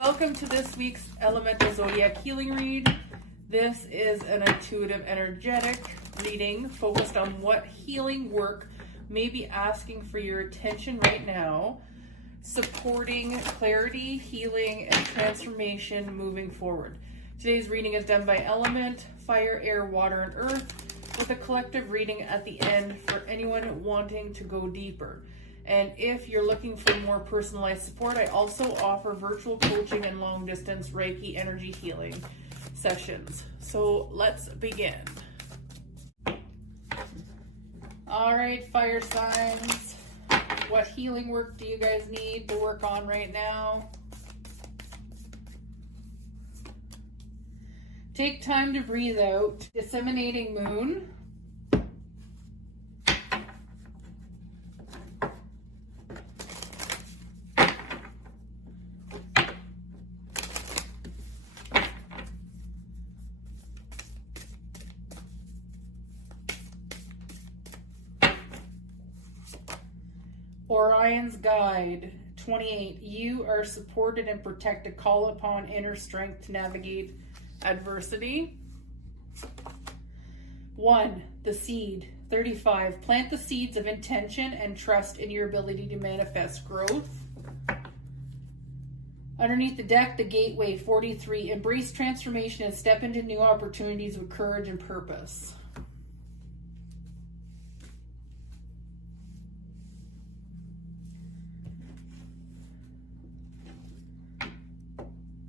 Welcome to this week's Elemental Zodiac Healing Read. This is an intuitive energetic reading focused on what healing work may be asking for your attention right now, supporting clarity, healing, and transformation moving forward. Today's reading is done by element, fire, air, water, and earth, with a collective reading at the end for anyone wanting to go deeper. And if you're looking for more personalized support, I also offer virtual coaching and long distance Reiki energy healing sessions. So let's begin. All right, fire signs. What healing work do you guys need to work on right now? Take time to breathe out. Disseminating moon. Orion's Guide, 28. You are supported and protected. Call upon inner strength to navigate adversity. 1. The Seed, 35. Plant the seeds of intention and trust in your ability to manifest growth. Underneath the deck, the Gateway, 43. Embrace transformation and step into new opportunities with courage and purpose.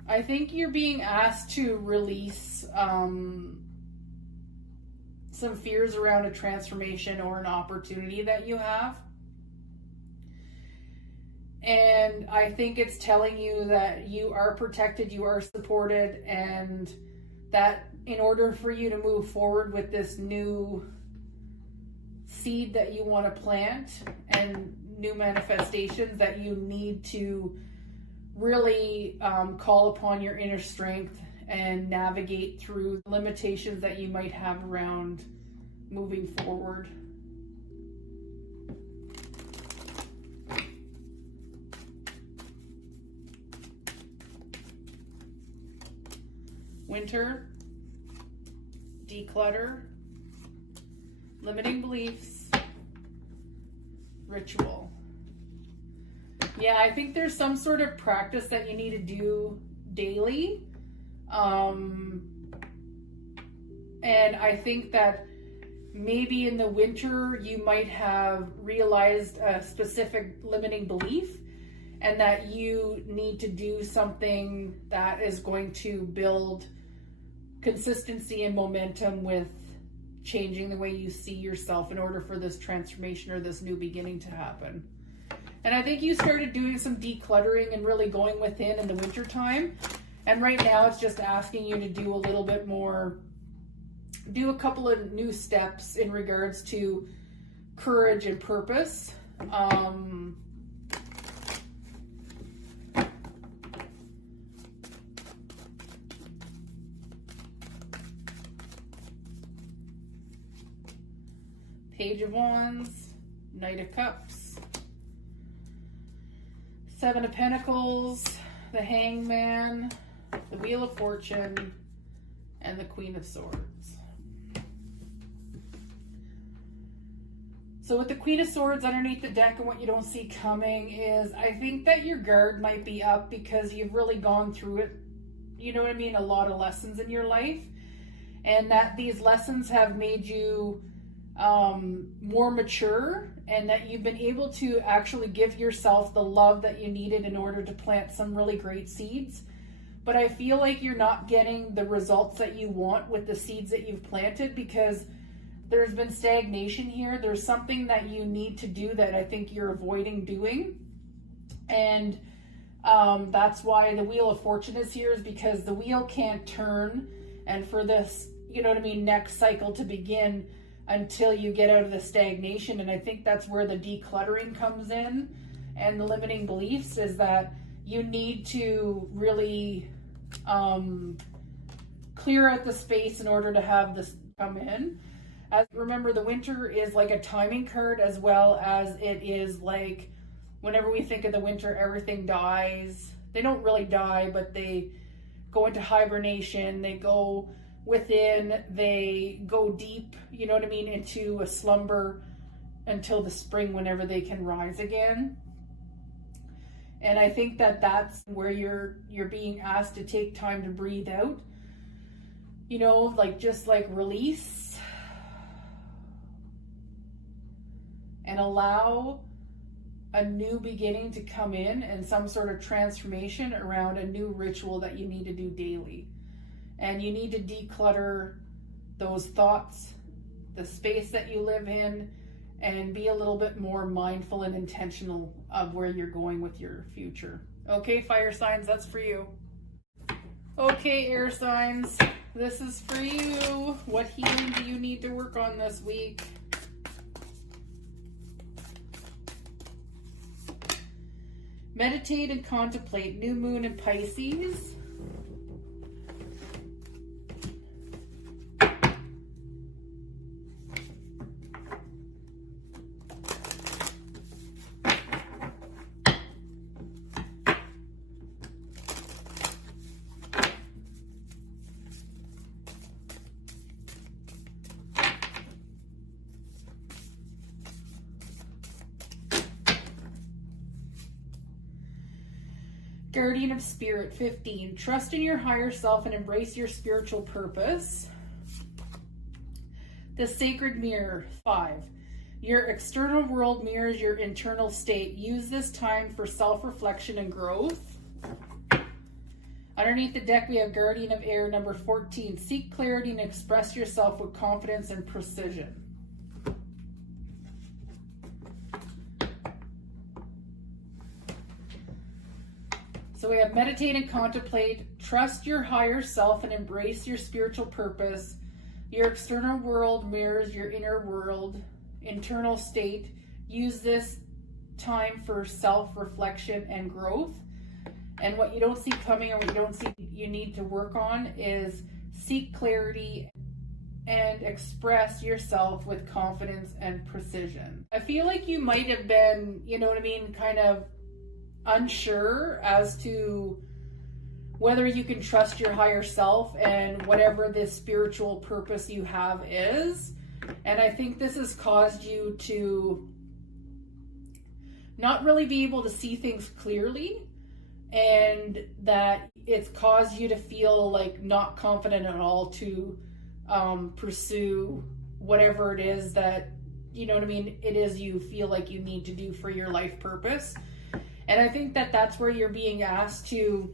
I think you're being asked to release some fears around a transformation or an opportunity that you have. And I think it's telling you that you are protected, you are supported, and that in order for you to move forward with this new seed that you want to plant and new manifestations, that you need to really call upon your inner strength and navigate through limitations that you might have around moving forward. Winter, declutter, limiting beliefs, ritual. Yeah, I think there's some sort of practice that you need to do daily. And I think that maybe in the winter you might have realized a specific limiting belief and that you need to do something that is going to build consistency and momentum with changing the way you see yourself in order for this transformation or this new beginning to happen. And I think you started doing some decluttering and really going within in the winter time. And right now it's just asking you to do a little bit more, do a couple of new steps in regards to courage and purpose. Page of Wands, Knight of Cups, Seven of Pentacles, the Hangman, the Wheel of Fortune, and the Queen of Swords. So with the Queen of Swords underneath the deck, and what you don't see coming is, I think that your guard might be up because you've really gone through it, you know what I mean, a lot of lessons in your life, and that these lessons have made you more mature, and that you've been able to actually give yourself the love that you needed in order to plant some really great seeds. But I feel like you're not getting the results that you want with the seeds that you've planted because there's been stagnation here. There's something that you need to do that I think you're avoiding doing. And that's why the Wheel of Fortune is here, is because the wheel can't turn. And for this, you know what I mean, next cycle to begin until you get out of the stagnation. And I think that's where the decluttering comes in, and the limiting beliefs is that you need to really clear out the space in order to have this come in. Remember, the winter is like a timing card, as well as it is like whenever we think of the winter, everything dies, they don't really die, but they go into hibernation, they go within, they go deep, you know what I mean, into a slumber until the spring whenever they can rise again. And I think that that's where you're being asked to take time to breathe out, you know, like just like release and allow a new beginning to come in and some sort of transformation around a new ritual that you need to do daily. And you need to declutter those thoughts, the space that you live in, and be a little bit more mindful and intentional of where you're going with your future. Okay, fire signs, that's for you. Okay, air signs, this is for you. What healing do you need to work on this week? Meditate and contemplate. New moon in Pisces. Guardian of Spirit, 15. Trust in your higher self and embrace your spiritual purpose. The Sacred Mirror, 5. Your external world mirrors your internal state. Use this time for self-reflection and growth. Underneath the deck, we have Guardian of Air, number 14. Seek clarity and express yourself with confidence and precision. So we have meditate and contemplate, trust your higher self and embrace your spiritual purpose. Your external world mirrors your inner world, internal state. Use this time for self-reflection and growth. And what you don't see coming or what you don't see you need to work on is seek clarity and express yourself with confidence and precision. I feel like you might have been, you know what I mean, kind of unsure as to whether you can trust your higher self and whatever this spiritual purpose you have is. And I think this has caused you to not really be able to see things clearly, and that it's caused you to feel like not confident at all to pursue whatever it is that, you know what I mean, it is you feel like you need to do for your life purpose. And I think that that's where you're being asked to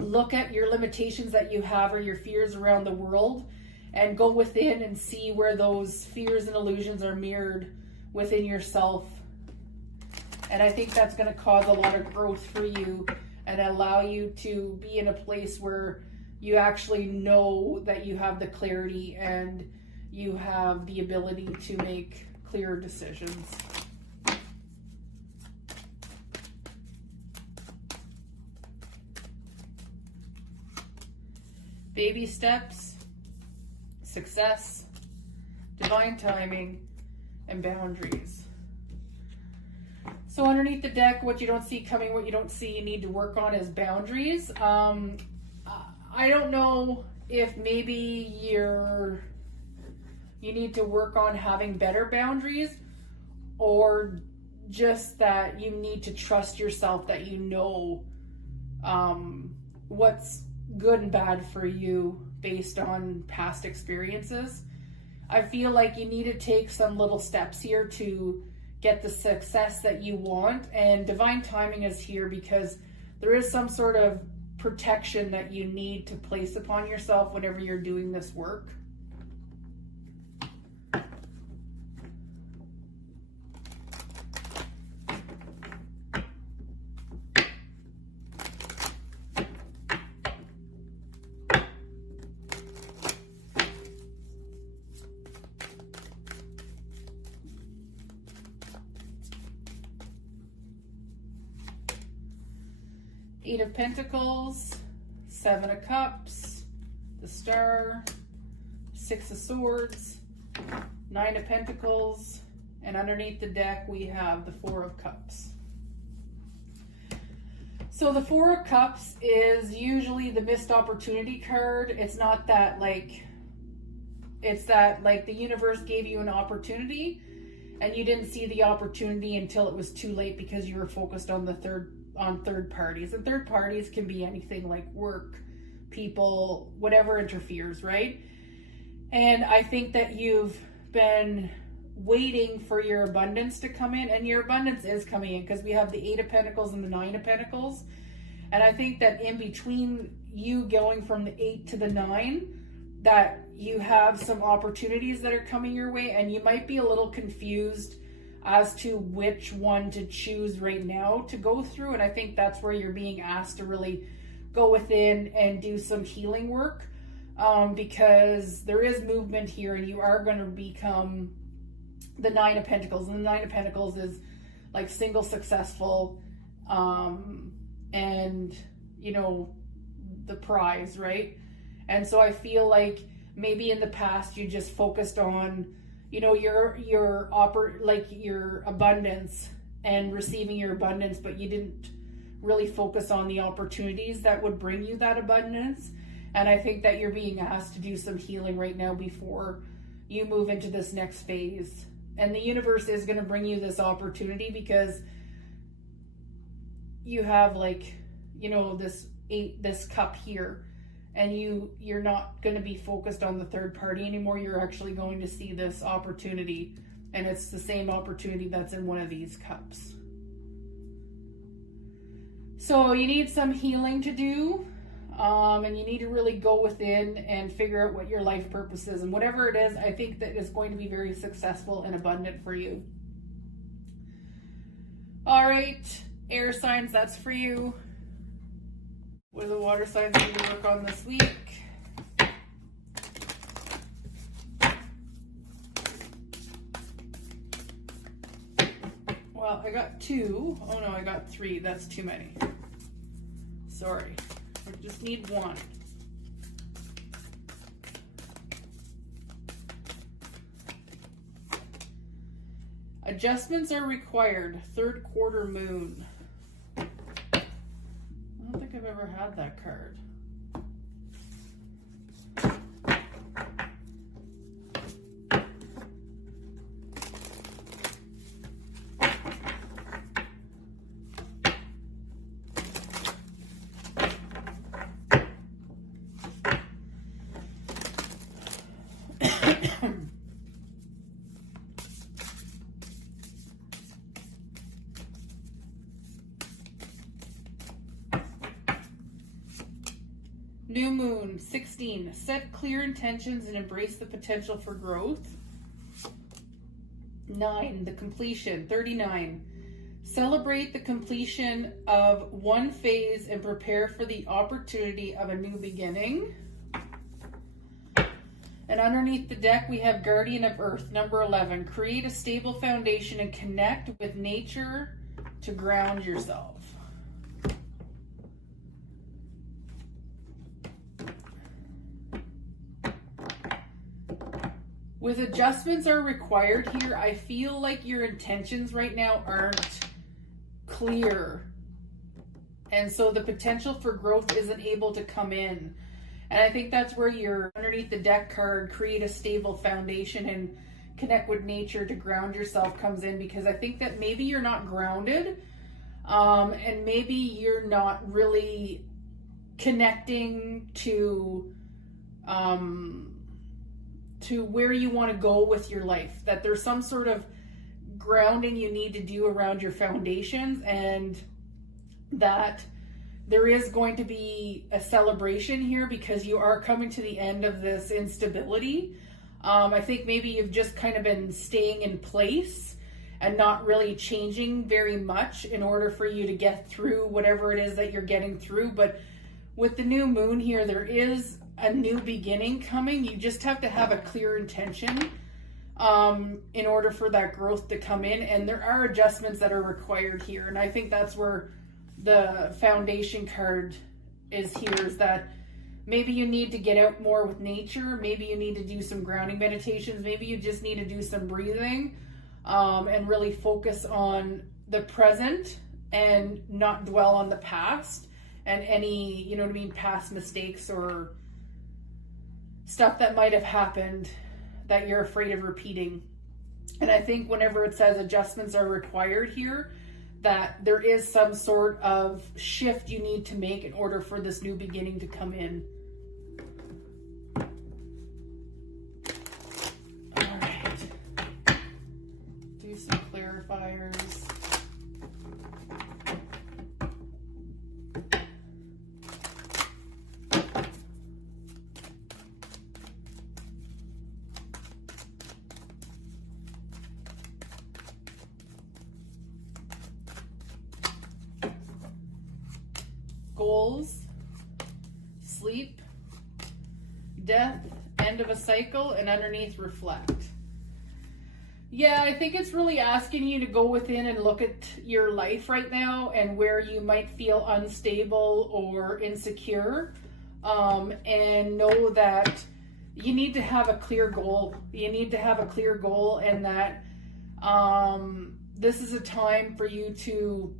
look at your limitations that you have or your fears around the world and go within and see where those fears and illusions are mirrored within yourself. And I think that's going to cause a lot of growth for you and allow you to be in a place where you actually know that you have the clarity and you have the ability to make clear decisions. Baby steps, success, divine timing, and boundaries. So underneath the deck, what you don't see coming, what you don't see you need to work on is boundaries. I don't know if maybe you need to work on having better boundaries, or just that you need to trust yourself that you know what's good and bad for you based on past experiences. I feel like you need to take some little steps here to get the success that you want, and divine timing is here because there is some sort of protection that you need to place upon yourself whenever you're doing this work. Eight of Pentacles, Seven of Cups, the Star, Six of Swords, Nine of Pentacles, and underneath the deck we have the Four of Cups. So the Four of Cups is usually the missed opportunity card. It's not that like, it's that like the universe gave you an opportunity and you didn't see the opportunity until it was too late because you were focused on third parties. And third parties can be anything like work, people, whatever interferes, right? And I think that you've been waiting for your abundance to come in, and your abundance is coming in because we have the Eight of Pentacles and the Nine of Pentacles. And I think that in between you going from the 8 to the 9, that you have some opportunities that are coming your way, and you might be a little confused as to which one to choose right now to go through. And I think that's where you're being asked to really go within and do some healing work, because there is movement here and you are going to become the Nine of Pentacles. And the Nine of Pentacles is like single, successful, and you know, the prize, right? And so I feel like maybe in the past you just focused on, you know, your abundance and receiving your abundance, but you didn't really focus on the opportunities that would bring you that abundance. And I think that you're being asked to do some healing right now before you move into this next phase. And the universe is going to bring you this opportunity because you have like, you know, this cup here, and you're not going to be focused on the third party anymore. You're actually going to see this opportunity, and it's the same opportunity that's in one of these cups. So you need some healing to do, and you need to really go within and figure out what your life purpose is. And whatever it is, I think that is going to be very successful and abundant for you. All right, air signs, that's for you. What are the water signs you need to work on this week? Well, I got 2. Oh no, I got 3. That's too many. Sorry. I just need 1. Adjustments are required. Third quarter moon. I don't think I've ever had that card. New moon, 16. Set clear intentions and embrace the potential for growth. 9. The completion, 39. Celebrate the completion of one phase and prepare for the opportunity of a new beginning. And underneath the deck, we have Guardian of Earth, number 11. Create a stable foundation and connect with nature to ground yourself. With adjustments are required here, I feel like your intentions right now aren't clear. And so the potential for growth isn't able to come in. And I think that's where your underneath the deck card, create a stable foundation and connect with nature to ground yourself, comes in, because I think that maybe you're not grounded, and maybe you're not really connecting to where you want to go with your life, that there's some sort of grounding you need to do around your foundations, and that there is going to be a celebration here because you are coming to the end of this instability. I think maybe you've just kind of been staying in place and not really changing very much in order for you to get through whatever it is that you're getting through. But with the new moon here, there is a new beginning coming. You just have to have a clear intention in order for that growth to come in. And there are adjustments that are required here. And I think that's where the foundation card is here, is that maybe you need to get out more with nature. Maybe you need to do some grounding meditations. Maybe you just need to do some breathing, and really focus on the present, and not dwell on the past and any, you know what I mean, past mistakes or stuff that might have happened that you're afraid of repeating. And I think whenever it says adjustments are required here, that there is some sort of shift you need to make in order for this new beginning to come in. All right. Do some clarifiers. Goals, sleep, death, end of a cycle, and underneath reflect. Yeah, I think it's really asking you to go within and look at your life right now and where you might feel unstable or insecure, and know that you need to have a clear goal. You need to have a clear goal, and that this is a time for you to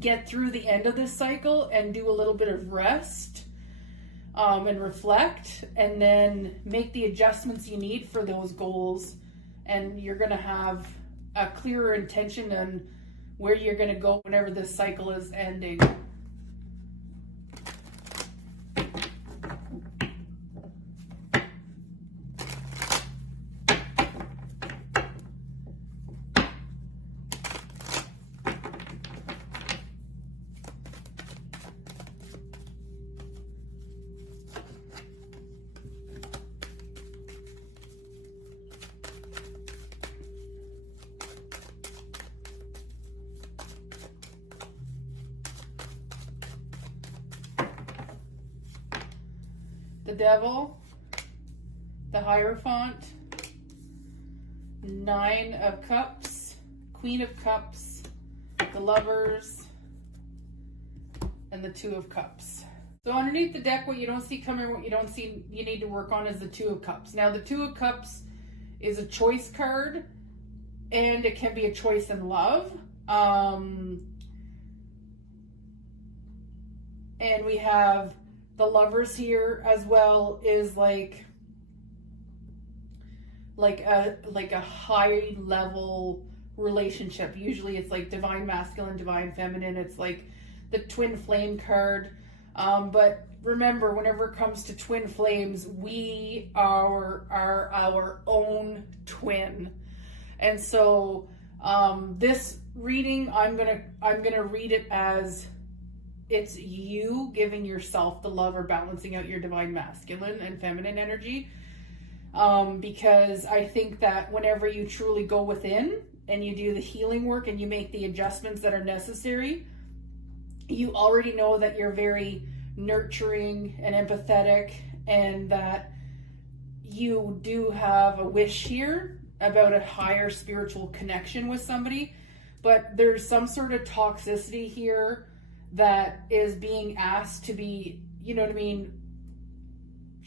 get through the end of this cycle and do a little bit of rest, and reflect, and then make the adjustments you need for those goals. And you're going to have a clearer intention on where you're going to go whenever this cycle is ending. The Devil, the Hierophant, Nine of Cups, Queen of Cups, the Lovers, and the Two of Cups. So underneath the deck, what you don't see coming, what you don't see you need to work on is the Two of Cups. Now the Two of Cups is a choice card, and it can be a choice in love. And we have the Lovers here as well, is like a high level relationship. Usually it's like divine masculine, divine feminine. It's like the twin flame card. But remember, whenever it comes to twin flames, we are our own twin. And so this reading, I'm gonna read it as it's you giving yourself the love or balancing out your divine masculine and feminine energy. Because I think that whenever you truly go within and you do the healing work and you make the adjustments that are necessary, you already know that you're very nurturing and empathetic, and that you do have a wish here about a higher spiritual connection with somebody. But there's some sort of toxicity here that is being asked to be, you know what I mean?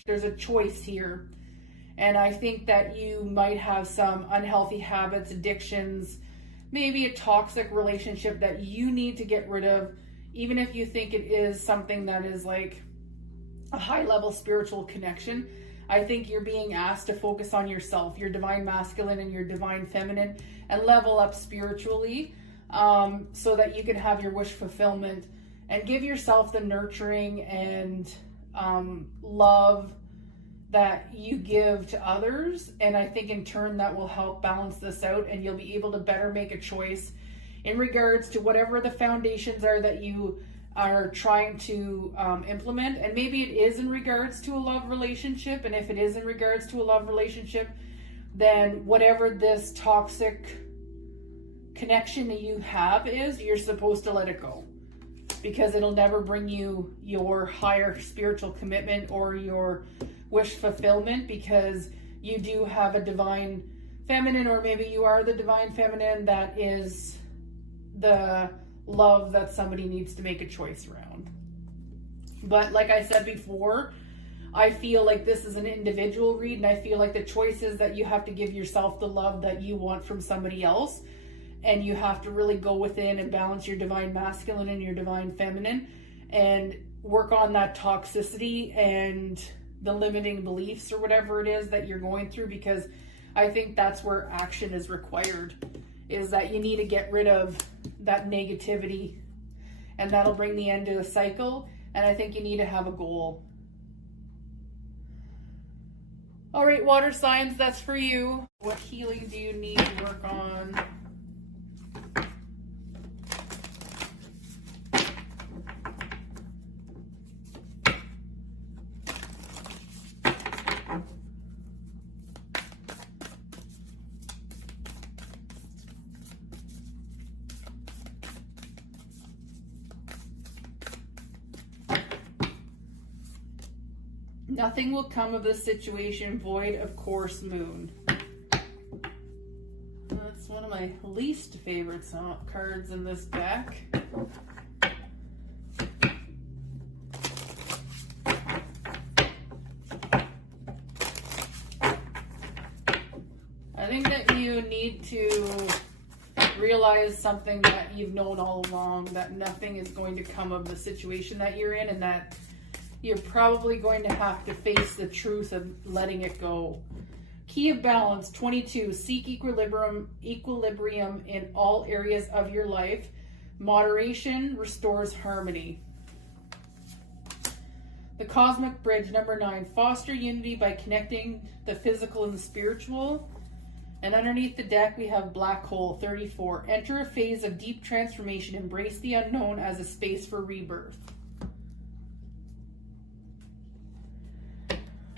There's a choice here. And I think that you might have some unhealthy habits, addictions, maybe a toxic relationship that you need to get rid of, even if you think it is something that is like a high level spiritual connection. I think you're being asked to focus on yourself, your divine masculine and your divine feminine, and level up spiritually, so that you can have your wish fulfillment and give yourself the nurturing and love that you give to others. And I think in turn that will help balance this out, and you'll be able to better make a choice in regards to whatever the foundations are that you are trying to implement. And maybe it is in regards to a love relationship, and if it is in regards to a love relationship, then whatever this toxic connection that you have is, you're supposed to let it go, because it'll never bring you your higher spiritual commitment or your wish fulfillment, because you do have a divine feminine, or maybe you are the divine feminine that is the love that somebody needs to make a choice around. But like I said before, I feel like this is an individual read, and I feel like the choice is that you have to give yourself the love that you want from somebody else. and you have to really go within and balance your divine masculine and your divine feminine and work on that toxicity and the limiting beliefs or whatever it is that you're going through, because I think that's where action is required, is that you need to get rid of that negativity, and that'll bring the end to the cycle. And I think you need to have a goal. All right, water signs, that's for you. What healing do you need to work on? Nothing will come of this situation void of course, moon. That's one of my least favorite cards in this deck. I think that you need to realize something that you've known all along, that nothing is going to come of the situation that you're in, and that you're probably going to have to face the truth of letting it go. Key of balance, 22, seek equilibrium in all areas of your life. Moderation restores harmony. The cosmic bridge, number 9, foster unity by connecting the physical and the spiritual. And underneath the deck, we have black hole, 34, enter a phase of deep transformation, embrace the unknown as a space for rebirth.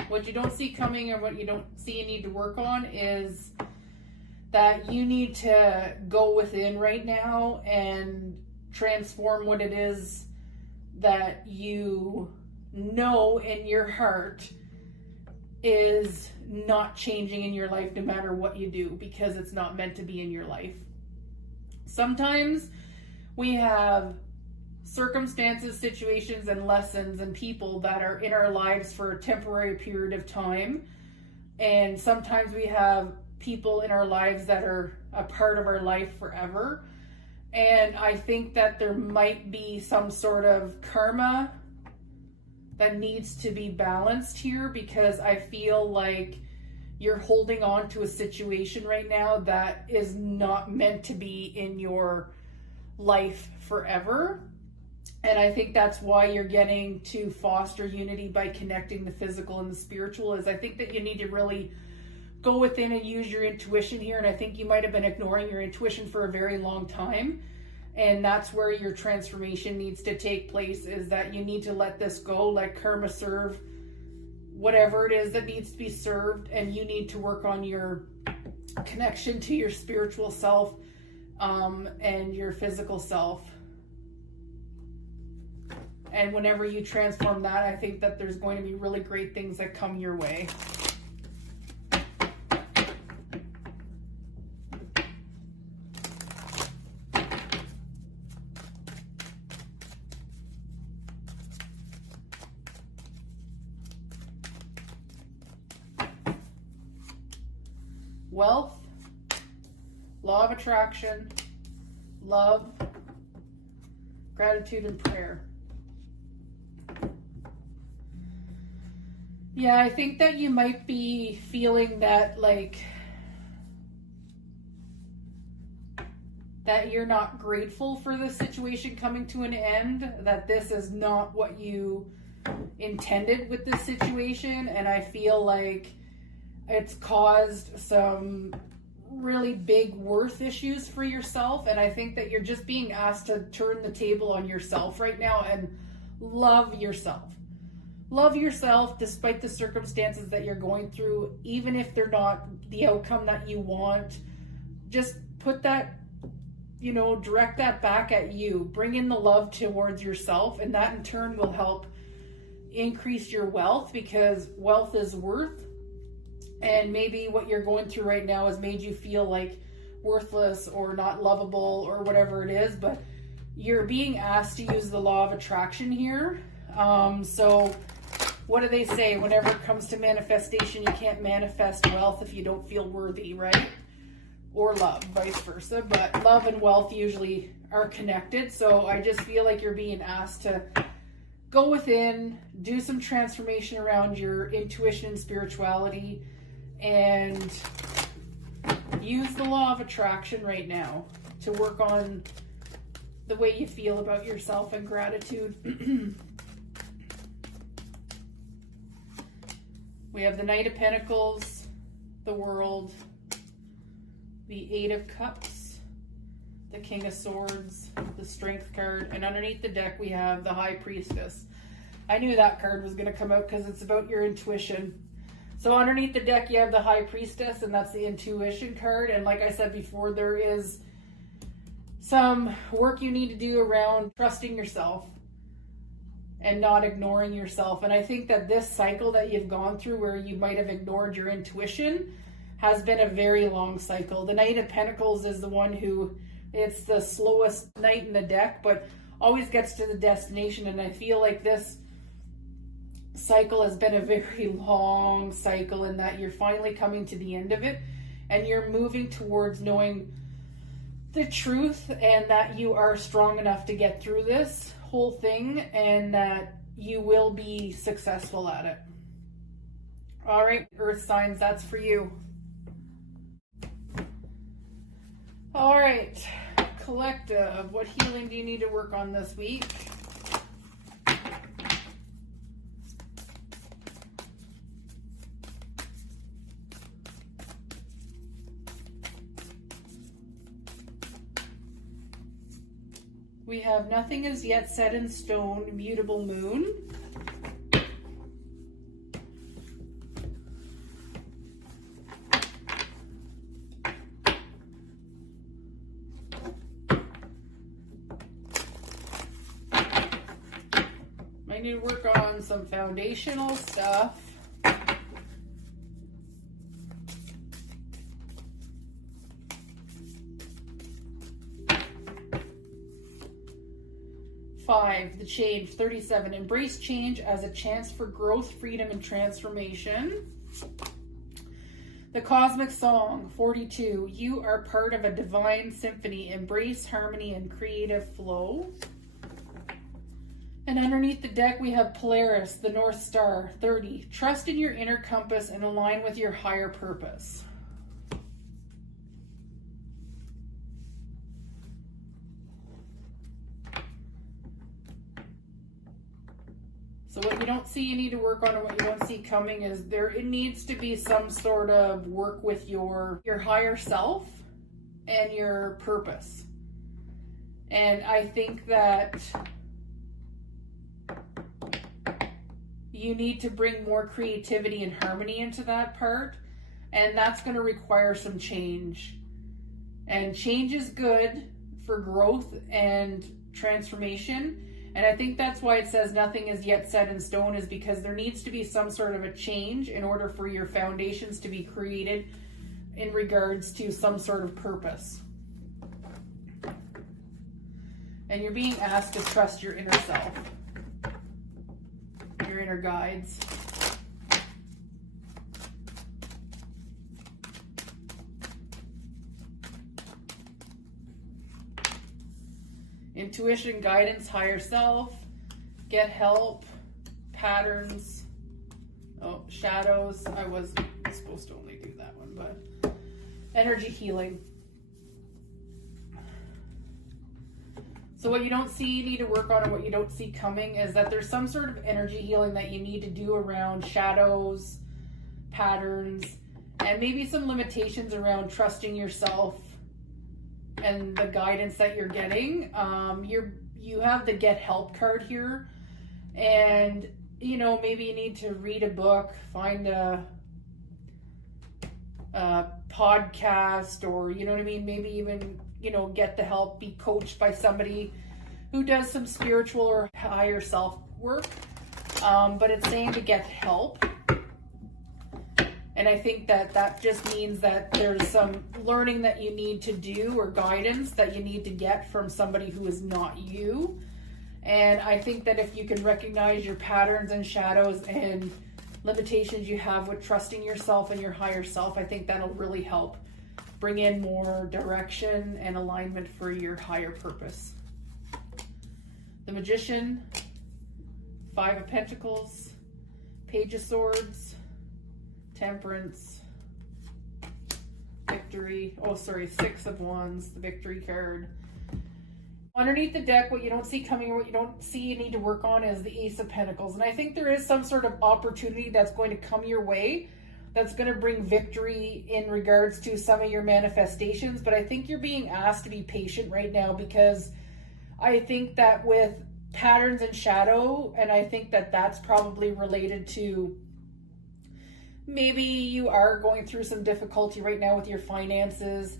What you don't see coming, or what you don't see you need to work on, is that you need to go within right now and transform what it is that you know in your heart is not changing in your life no matter what you do, because it's not meant to be in your life. Sometimes we have circumstances, situations, and lessons and people that are in our lives for a temporary period of time. And sometimes we have people in our lives that are a part of our life forever. And I think that there might be some sort of karma that needs to be balanced here, because I feel like you're holding on to a situation right now that is not meant to be in your life forever. And I think that's why you're getting to foster unity by connecting the physical and the spiritual. Is I think that you need to really go within and use your intuition here. And I think you might have been ignoring your intuition for a very long time. And that's where your transformation needs to take place, is that you need to let this go, let karma serve whatever it is that needs to be served. And you need to work on your connection to your spiritual self and your physical self. And whenever you transform that, I think that there's going to be really great things that come your way. Wealth, law of attraction, love, gratitude, and prayer. Yeah, I think that you might be feeling that, like, that you're not grateful for this situation coming to an end, that this is not what you intended with this situation. And I feel like it's caused some really big worth issues for yourself. And I think that you're just being asked to turn the table on yourself right now and love yourself. Love yourself despite the circumstances that you're going through, even if they're not the outcome that you want. Just put that, direct that back at you. Bring in the love towards yourself, and that in turn will help increase your wealth, because wealth is worth. And maybe what you're going through right now has made you feel like worthless or not lovable or whatever it is, but you're being asked to use the law of attraction here. So what do they say? Whenever it comes to manifestation, you can't manifest wealth if you don't feel worthy, right? or love, vice versa. But love and wealth usually are connected. So I just feel like you're being asked to go within, do some transformation around your intuition and spirituality, and use the law of attraction right now to work on the way you feel about yourself and gratitude. We have the Knight of Pentacles, the World, the Eight of Cups, the King of Swords, the Strength card, and underneath the deck we have the High Priestess. I knew that card was going to come out because it's about your intuition. So underneath the deck you have the High Priestess, and that's the intuition card. And like I said before, there is some work you need to do around trusting yourself and not ignoring yourself. And I think that this cycle that you've gone through where you might have ignored your intuition has been a very long cycle. The Knight of Pentacles is the one who, it's the slowest knight in the deck, but always gets to the destination. And I feel like this cycle has been a very long cycle in that you're finally coming to the end of it and you're moving towards knowing the truth and that you are strong enough to get through this whole thing and that you will be successful at it. All right, earth signs, that's for you. All right, collective, what healing do you need to work on this week? We have nothing is yet set in stone, mutable moon. I need to work on some foundational stuff. The change, 37. Embrace change as a chance for growth, freedom, and transformation. The Cosmic Song, 42. You are part of a divine symphony. Embrace harmony and creative flow. And underneath the deck, we have Polaris, the North Star, 30. Trust in your inner compass and align with your higher purpose. So what you don't see you need to work on, and what you don't see coming is it needs to be some sort of work with your higher self and your purpose. And I think that you need to bring more creativity and harmony into that part, and that's going to require some change. And change is good for growth and transformation. And I think that's why it says nothing is yet set in stone, is because there needs to be some sort of a change in order for your foundations to be created in regards to some sort of purpose. And you're being asked to trust your inner self, your inner guides. Intuition, guidance, higher self, get help, patterns, shadows. I was supposed to only do that one, but energy healing. So what you don't see you need to work on, and what you don't see coming, is that there's some sort of energy healing that you need to do around shadows, patterns, and maybe some limitations around trusting yourself and the guidance that you're getting. You have the get help card here, and maybe you need to read a book, find a podcast, or maybe even get the help, be coached by somebody who does some spiritual or higher self work. But it's saying to get help. And I think that just means that there's some learning that you need to do, or guidance that you need to get from somebody who is not you. And I think that if you can recognize your patterns and shadows and limitations you have with trusting yourself and your higher self, I think that'll really help bring in more direction and alignment for your higher purpose. The Magician, 5 of Pentacles, Page of Swords, Temperance, Victory, 6 of Wands, the Victory card. Underneath the deck, what you don't see coming, what you don't see you need to work on is the Ace of Pentacles. And I think there is some sort of opportunity that's going to come your way that's going to bring victory in regards to some of your manifestations. But I think you're being asked to be patient right now, because I think that with patterns and shadow, and I think that that's probably related to maybe you are going through some difficulty right now with your finances,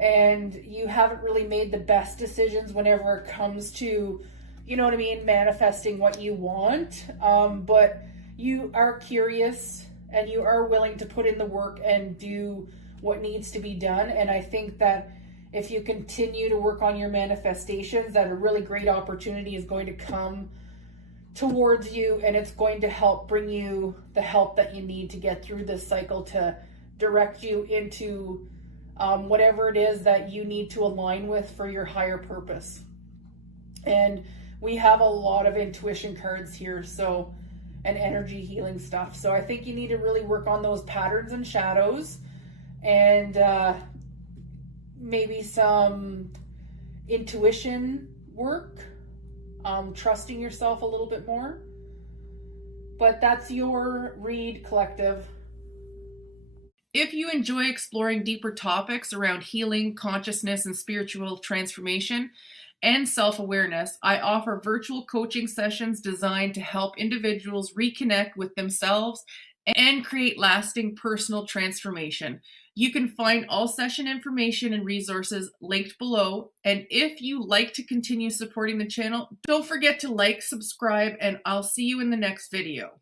and you haven't really made the best decisions whenever it comes to, you know what I mean, manifesting what you want. But you are curious and you are willing to put in the work and do what needs to be done. And I think that if you continue to work on your manifestations, that a really great opportunity is going to come towards you, and it's going to help bring you the help that you need to get through this cycle, to direct you into whatever it is that you need to align with for your higher purpose. And we have a lot of intuition cards here, so, and energy healing stuff. So I think you need to really work on those patterns and shadows, and maybe some intuition work, trusting yourself a little bit more. But that's your read, collective. If you enjoy exploring deeper topics around healing, consciousness, and spiritual transformation and self-awareness, I offer virtual coaching sessions designed to help individuals reconnect with themselves and create lasting personal transformation. You can find all session information and resources linked below. And if you like to continue supporting the channel, don't forget to like, subscribe, and I'll see you in the next video.